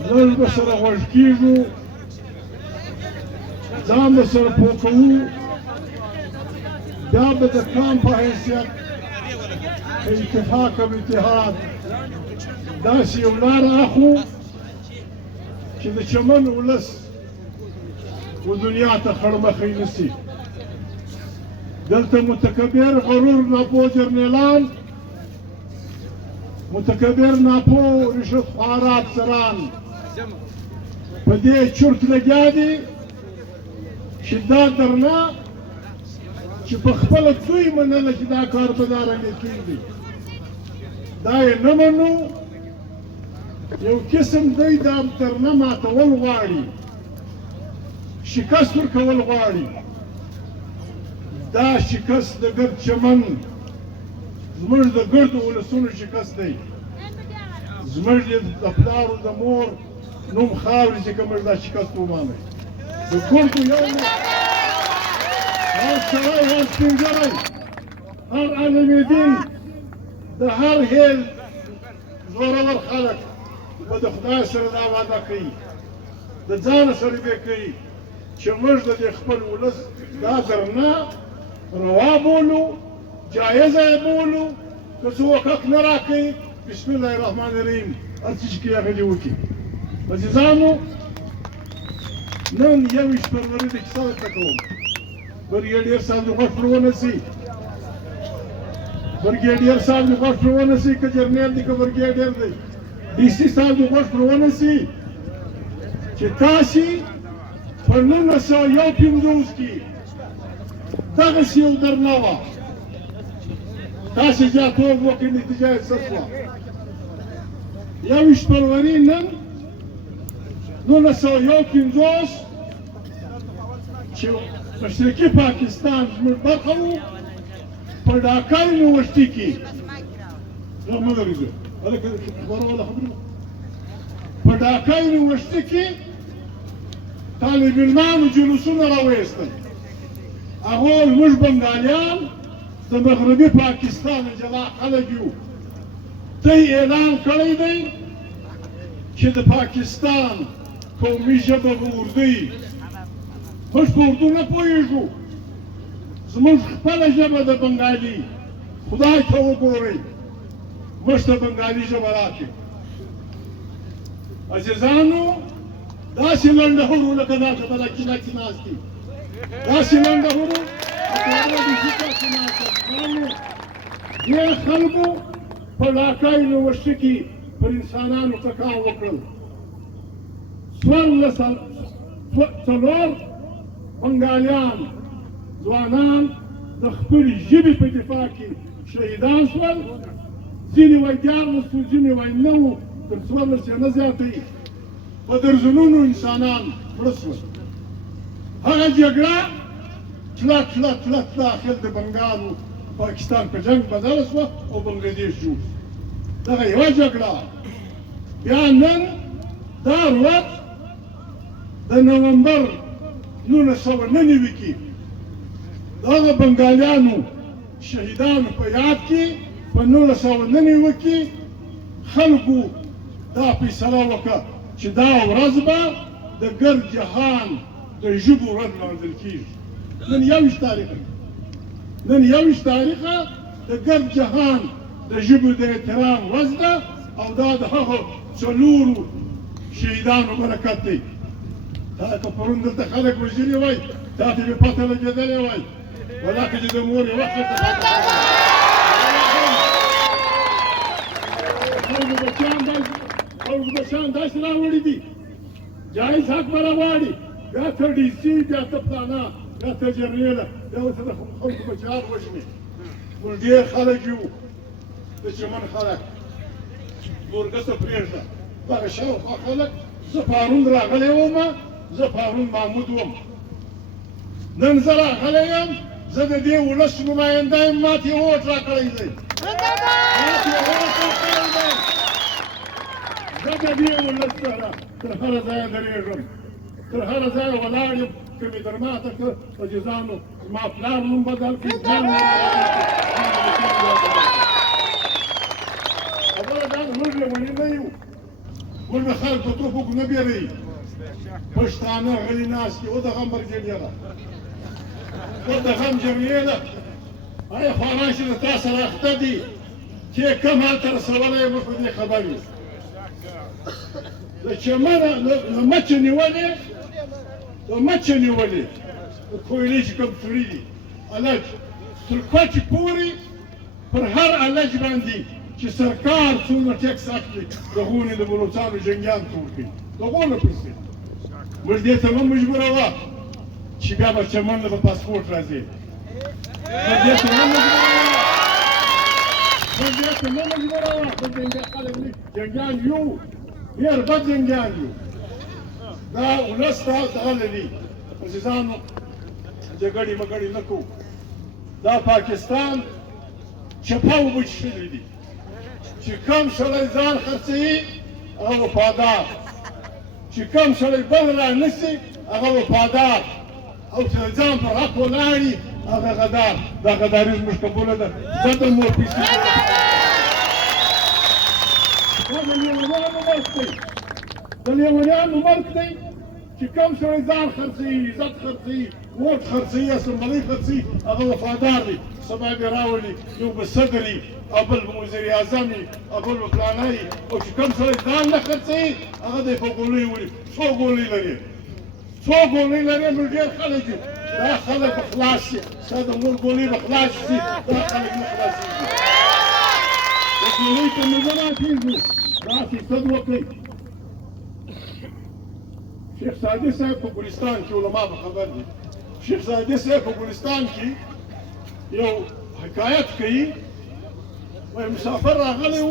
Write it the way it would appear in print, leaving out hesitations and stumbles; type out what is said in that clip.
نن به سره غوږ کېږو، ځان به سره پوه کوو، بیا به د قام په حیثیت اتفاق او اتحاد داسې یو لاره اخلو چې د چمن ولس و دنیا ته خړمخی نه سي. دلته متکبر غرور ناپوه جرنیلان، متکبر ناپوه رشوت خواره افسران په دې چرت لګیا دي چې دا درنه چې په خپله دوی منله چې دا کار به دارنګه کېږي، دا یې نه منو. یو قسم دوی دا درنه ماتول غواړي، شکست ورکول غواړي. دا شکست د ګرد چمن زموږ د ګردو ولسونو شکست دی، زموږ د پلارو د مور نوم خاورې چې که موږ دا شکست ومانئ. د ګردو یو هر سړی، هر سپین ږیری، هر عالم دین، د هر هیل زورور خلک به د خدای سره دا وعده کوي، د ځانه سره به کوي چې موږ د دې خپل ولس دا درنه روا بولو، جایزه یې بولو. که څوک حق نه راکوي، بسم الله الرحمن الرحیم هر څه چې کوي هغه دې وکړي. عزیزانو، نن 21 فروری د کیسه درته کوم. برګیډیر صاحب دې غوږ پرې ونیسي، برګیډیر صاحب دې غوږ پرې ونیسي، که جرنیل دی که برګیډیر دی، ډي سي صاحب دې غوږ پرې ونیسي چې تاسې په 1951 کې دغسې یو درنه وه، تاسې جاتوب وکړئ، نتیجه یې څه شوه. 21 فروری نن 1951 چې مشرقي پاکستان زموږ برخه وو، په ډاکا یونیورسټي کې مه درېږه هلکه خبره والا خبرې په ډاکا یونیورسټي کې طالب علمانو جلوسونه راویستل. هغو زموږ بنګالیان د مغربي پاکستان جلا خلک یو. دی اعلان کړی دی چې د پاکستان قومي ژبه به اردو وي. موږ په اردو نه پوهېږو، زموږ خپله ژبه د بنګالي. خدای ته وګورئ، موږ ته بنګالي ژبه راکړي. عزیزانو، داسې لنډه هورو لکه دا خبره کینه کې ناست دي، داسې لنډه هورو دې خلکو په ډاکا یونیورسټي کې پر انسانانو تکا وکړل. 4 بنګالیان ځوانان د خپلې ژبې په دفاع کې شهیدان شول. ځینې وایي 14 شول، ځینې وایي 9 وو، تر 14 یې نه زیاتوي. په درجنونو انسانان مړه شول. هغه جګړه تله اخر د بنګالو پاکستان په جنګ بدله شوه او بنګلادیش جوړ شو. دغه یوه جګړه. بیا نن دا ورځ د نومبر 1999 کې دغه بنګالیانو شهیدانو په یاد کې په 1999 کې خلکو دا فیصله وکړه چې دا ورځ به د ګرد جهان د ژبو ورځ لمانځل کېږي. نن 21 تاریخه، نن 21 تاریخه د ګرد جهان د ژبو د احترام ورځ ده، او دا د هغو 4 شهیدانو برکت دی. دا که پرون دلته خلک وژلي وای، تا ته مې پته لګېدلې وای، ولاکه چې د مور یوه ښځه خلکو بچیان داسې راوړي دي، جایز حق به راغواړي، بیا ته ډي سي، بیا ته فلانا، بیا ته جرنیله، بیا ورته د خلکو بچیان وژني. موږ ډېر خلک یو د چمن خلک، ګورګسه پرېږده، دغه شاوخوا خلک. زه پرون راغلی وم، زه پرون محمود وم، نن زه راغلی یم، زه د دې ولس نماینده یم، ما ته یې ووټ راکړی دی، زه د دې ولس سره تر هره ځایه درېږم، تر هره ځایه ولاړ یم. که مې در ماته کړ عزیزانو، زما پلار نوم بدل کړي، ځان خبره دا ده، موږ لیوني نه یو، ګل مې خلک په توپکو نه بیروي پښتانه غلي ناست دي او د غم مرجانیه ده او د غم جمعیه ده آیا خواران چې د تا سره اخته دي چې کم هلته رسولی یې موږ په دې خبر یو د چمنه د مچه نیولې د مچه نیولې د کویلې چې کوم سوري دي الج تر کوچې پورې پر هر الج باندې چې سرکار څومره ټیکس اخلي د هغونې د بلوڅانو جنګیانو ته ورکوي د هغو نه پیسې موږ دې ته مه مجبوروه چې بیا به چمن له به پاسپورټ راځي موږ دې ته مه مجبوروه موږ دې ته مه مجبوروه موږ خلک جنګیان یو ډېر بد جنګیان یو دا ولس ته دغه لري عزیزانو جګړې مګړې نه کوو دا پاکستان چپه اوبه څښلي دي چې کم سړی ځان خرڅوي هغه وفادار چې کم سړی بل را نسي هغه وفادار او چې د ځان پر حق ولاړي هغه غدار دا غداري زموږ قبوله ده زه د مور پیسې دا د لیونیانو ملک دی د لیونیانو ملک دی چې کم سړی ځان خرڅوي عزت خرڅوي ووټ خرڅوي اسمبلۍ خرڅوي هغه وفادار دی سبا به راولي یو به صدر وي او بل به وزیر اعظم وي او بل به فلانی وي او چې کوم سړی ځان نه خرڅوي هغه دی په ګولۍ وړي څو ګولۍ لري څو ګولۍ لري موږ ډېر خلک یو دا خلک به خلاص شي ستا د مور ګولۍ به خلاص شي دا خلک نه خلاصېږي د ګولۍ ته موږ نه ماتېږو داسې صد وکړئ شیخ سعدي صاحب په ګلستان کې علما به خبر دي شیخ سعدي صاحب په ګلستان کې یو حکایت کوي وایي مسافر راغلی و